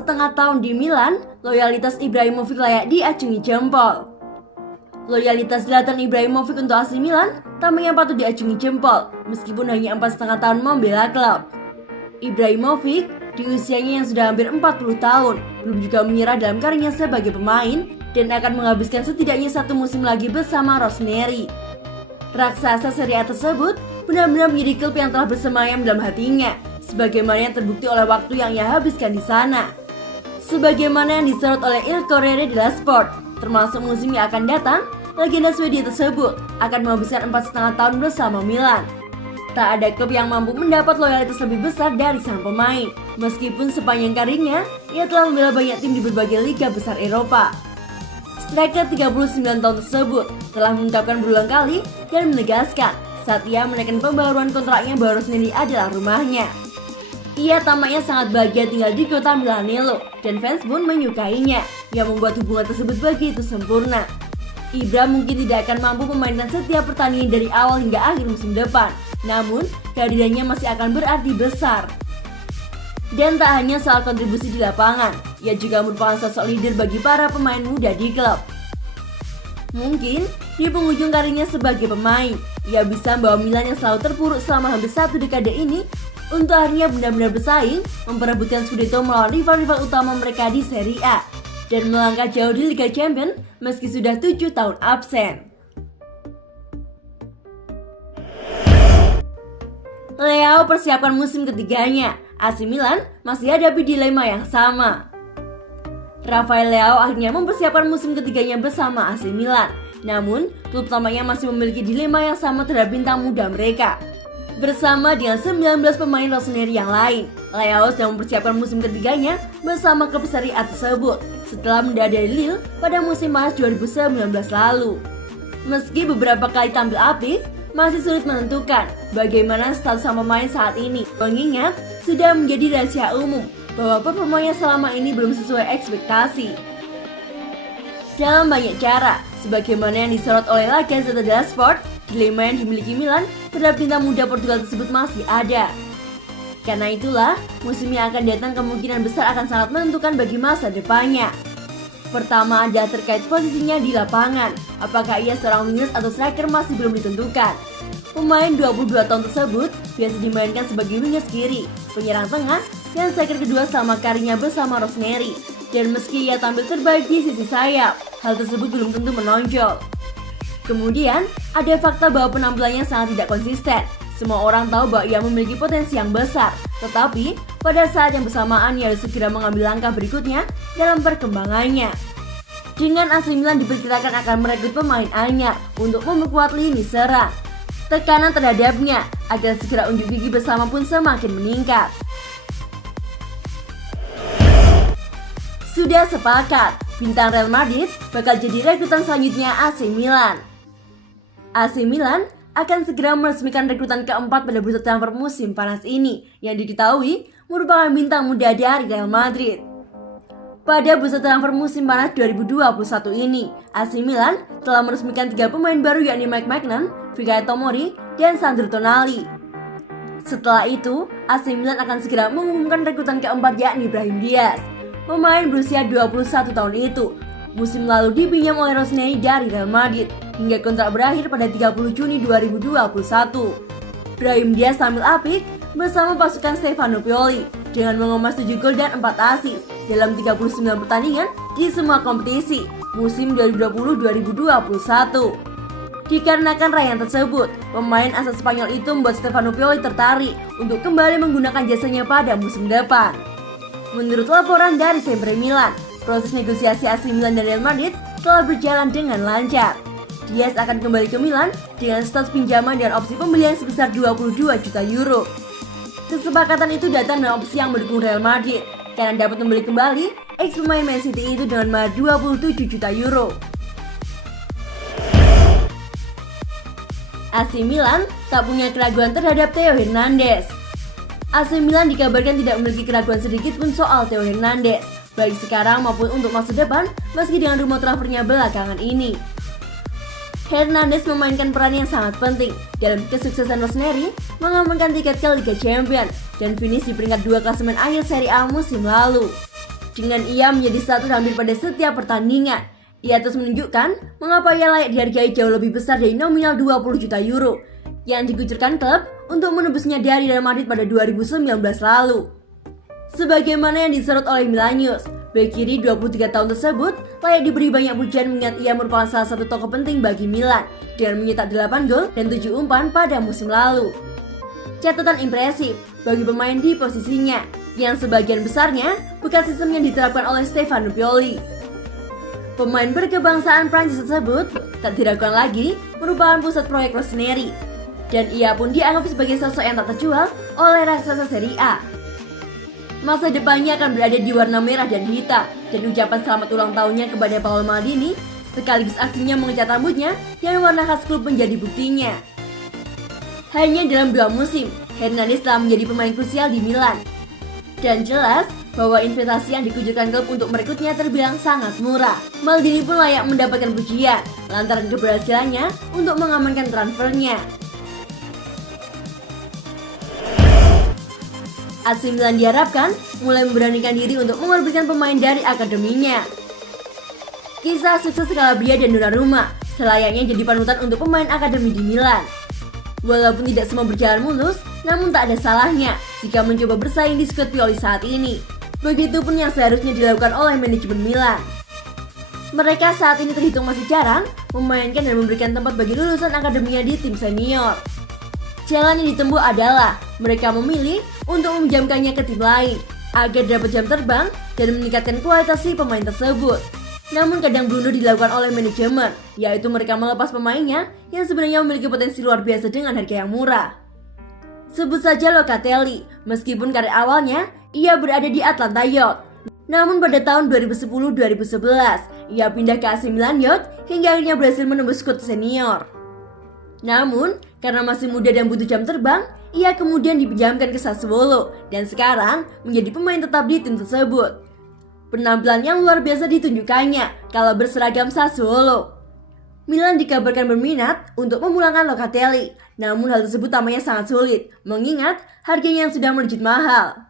setengah tahun di Milan, loyalitas Ibrahimovic layak diacungi jempol. Loyalitas Zlatan Ibrahimovic untuk AC Milan tampaknya patut diacungi jempol meskipun hanya 4,5 tahun membela klub. Ibrahimovic di usianya yang sudah hampir 40 tahun belum juga menyerah dalam karirnya sebagai pemain dan akan menghabiskan setidaknya 1 musim lagi bersama Rossoneri. Raksasa Serie A tersebut benar-benar menjadi klub yang telah bersemayam dalam hatinya, sebagaimana yang terbukti oleh waktu yang ia habiskan di sana. Sebagaimana yang disorot oleh Il Corriere dello Sport, termasuk musim yang akan datang, legenda Swedia tersebut akan menghabiskan 4,5 tahun bersama Milan. Tak ada klub yang mampu mendapat loyalitas lebih besar dari sang pemain, meskipun sepanjang karirnya ia telah membela banyak tim di berbagai liga besar Eropa. Striker 39 tahun tersebut telah mengungkapkan berulang kali dan menegaskan saat ia menaikkan pembaruan kontraknya bahwa Rossoneri adalah rumahnya. Ia tampaknya sangat bahagia tinggal di kota Milanello dan fans pun menyukainya, yang membuat hubungan tersebut begitu sempurna. Ibra mungkin tidak akan mampu memainkan setiap pertandingan dari awal hingga akhir musim depan, namun kehadirannya masih akan berarti besar. Dan tak hanya soal kontribusi di lapangan, ia juga merupakan sosok leader bagi para pemain muda di klub. Mungkin di penghujung karirnya sebagai pemain, ia bisa membawa Milan yang selalu terpuruk selama hampir 1 dekade ini untuk akhirnya benar-benar bersaing memperebutkan Scudetto melawan rival-rival utama mereka di Serie A dan melangkah jauh di Liga Champions meski sudah 7 tahun absen. Leao persiapkan musim ketiganya, AC Milan masih hadapi dilema yang sama. Rafael Leao akhirnya mempersiapkan musim ketiganya bersama AC Milan, namun klub tampaknya masih memiliki dilema yang sama terhadap bintang muda mereka. Bersama dengan 19 pemain Rossoneri yang lain, Leao sedang mempersiapkan musim ketiganya bersama klub Serie A tersebut setelah mendarat dari Lille pada musim panas 2019 lalu. Meski beberapa kali tampil apik, masih sulit menentukan bagaimana status sang pemain saat ini, mengingat sudah menjadi rahasia umum bahwa performanya selama ini belum sesuai ekspektasi. Dalam banyak cara, sebagaimana yang disorot oleh La Gazzetta dello Sport, dilema yang dimiliki Milan terhadap bintang muda Portugal tersebut masih ada. Karena itulah, musim yang akan datang kemungkinan besar akan sangat menentukan bagi masa depannya. Pertama adalah terkait posisinya di lapangan, apakah ia seorang wingers atau striker masih belum ditentukan. Pemain 22 tahun tersebut biasa dimainkan sebagai wingers kiri, penyerang tengah, dan striker kedua selama karirnya bersama Rossoneri. Dan meski ia tampil terbaik di sisi sayap, hal tersebut belum tentu menonjol. Kemudian, ada fakta bahwa penampilannya sangat tidak konsisten. Semua orang tahu bahwa ia memiliki potensi yang besar, tetapi pada saat yang bersamaan ia harus segera mengambil langkah berikutnya dalam perkembangannya. Dengan AC Milan diperkirakan akan merekrut pemain anyar untuk memperkuat lini serang. Tekanan terhadapnya agar segera unjuk gigi bersama pun semakin meningkat. Sudah sepakat, bintang Real Madrid bakal jadi rekrutan selanjutnya AC Milan. AC Milan akan segera meresmikan rekrutan keempat pada bursa transfer musim panas ini yang diketahui merupakan bintang muda dari Real Madrid. Pada bursa transfer musim panas 2021 ini, AC Milan telah meresmikan 3 pemain baru yakni Mike Maignan, Fikayo Tomori, dan Sandro Tonali. Setelah itu, AC Milan akan segera mengumumkan rekrutan keempat yakni Brahim Diaz. Pemain berusia 21 tahun itu musim lalu dipinjam oleh Rossoneri dari Real Madrid hingga kontrak berakhir pada 30 Juni 2021. Brahim Diaz tampil apik bersama pasukan Stefano Pioli dengan mengemas 7 gol dan 4 assist dalam 39 pertandingan di semua kompetisi musim 2020-2021. Dikarenakan raihan tersebut, pemain asal Spanyol itu membuat Stefano Pioli tertarik untuk kembali menggunakan jasanya pada musim depan. Menurut laporan dari Sempre Milan, proses negosiasi AC Milan dan Real Madrid telah berjalan dengan lancar. Diaz akan kembali ke Milan dengan status pinjaman dan opsi pembelian sebesar 22 juta euro. Kesepakatan itu datang dengan opsi yang mendukung Real Madrid karena dapat membeli kembali ex pemain Man City itu dengan mahar 27 juta euro. AC Milan tak punya keraguan terhadap Theo Hernandez. AC Milan dikabarkan tidak memiliki keraguan sedikit pun soal Theo Hernandez, baik sekarang maupun untuk masa depan meski dengan rumor transfernya belakangan ini. Hernandez memainkan peran yang sangat penting dalam kesuksesan Rossoneri mengamankan tiket ke Liga Champions dan finish di peringkat 2 klasemen akhir Serie A musim lalu. dengan ia menjadi starter hampir pada setiap pertandingan. Ia terus menunjukkan mengapa ia layak dihargai jauh lebih besar dari nominal 20 juta euro yang dikucurkan klub untuk menebusnya dari Real Madrid pada 2019 lalu. Sebagaimana yang disorot oleh Milanius, bek kiri 23 tahun tersebut layak diberi banyak pujian mengingat ia merupakan salah satu tokoh penting bagi Milan dengan mencetak 8 gol dan 7 umpan pada musim lalu. Catatan impresif bagi pemain di posisinya, yang sebagian besarnya bukan sistem yang diterapkan oleh Stefano Pioli. Pemain berkebangsaan Prancis tersebut tak diragukan lagi merupakan pusat proyek Rossoneri, dan ia pun dianggap sebagai sosok yang tak terjual oleh raksasa Serie A. Masa depannya akan berada di warna merah dan hitam, dan ucapan selamat ulang tahunnya kepada Paolo Maldini sekaligus aksinya mengecat rambutnya yang warna khas klub menjadi buktinya. Hanya dalam 2 musim, Hernandez telah menjadi pemain krusial di Milan. Dan jelas bahwa investasi yang dikucurkan klub untuk merekrutnya terbilang sangat murah. Maldini pun layak mendapatkan pujian lantaran keberhasilannya untuk mengamankan transfernya. AC Milan diharapkan mulai memberanikan diri untuk mengorbitkan pemain dari akademinya. Kisah sukses Calabria dan Donnarumma selayaknya jadi panutan untuk pemain akademi di Milan. Walaupun tidak semua berjalan mulus, namun tak ada salahnya jika mencoba bersaing di skuad Pioli saat ini. Begitupun yang seharusnya dilakukan oleh manajemen Milan. Mereka saat ini terhitung masih jarang memainkan dan memberikan tempat bagi lulusan akademinya di tim senior. Jalan yang ditempuh adalah mereka memilih untuk meminjamkannya ke tim lain agar dapat jam terbang dan meningkatkan kualitas si pemain tersebut. Namun kadang blunder dilakukan oleh manajemen, yaitu mereka melepas pemainnya yang sebenarnya memiliki potensi luar biasa dengan harga yang murah. Sebut saja Locatelli, meskipun karir awalnya ia berada di Atlanta Youth. Namun pada tahun 2010-2011, ia pindah ke AC Milan Youth hingga akhirnya berhasil menembus skuad senior. Namun, karena masih muda dan butuh jam terbang, ia kemudian dipinjamkan ke Sassuolo dan sekarang menjadi pemain tetap di tim tersebut. Penampilan yang luar biasa ditunjukkannya kala berseragam Sassuolo. Milan dikabarkan berminat untuk memulangkan Locatelli, namun hal tersebut tampaknya sangat sulit mengingat harganya yang sudah melejit mahal.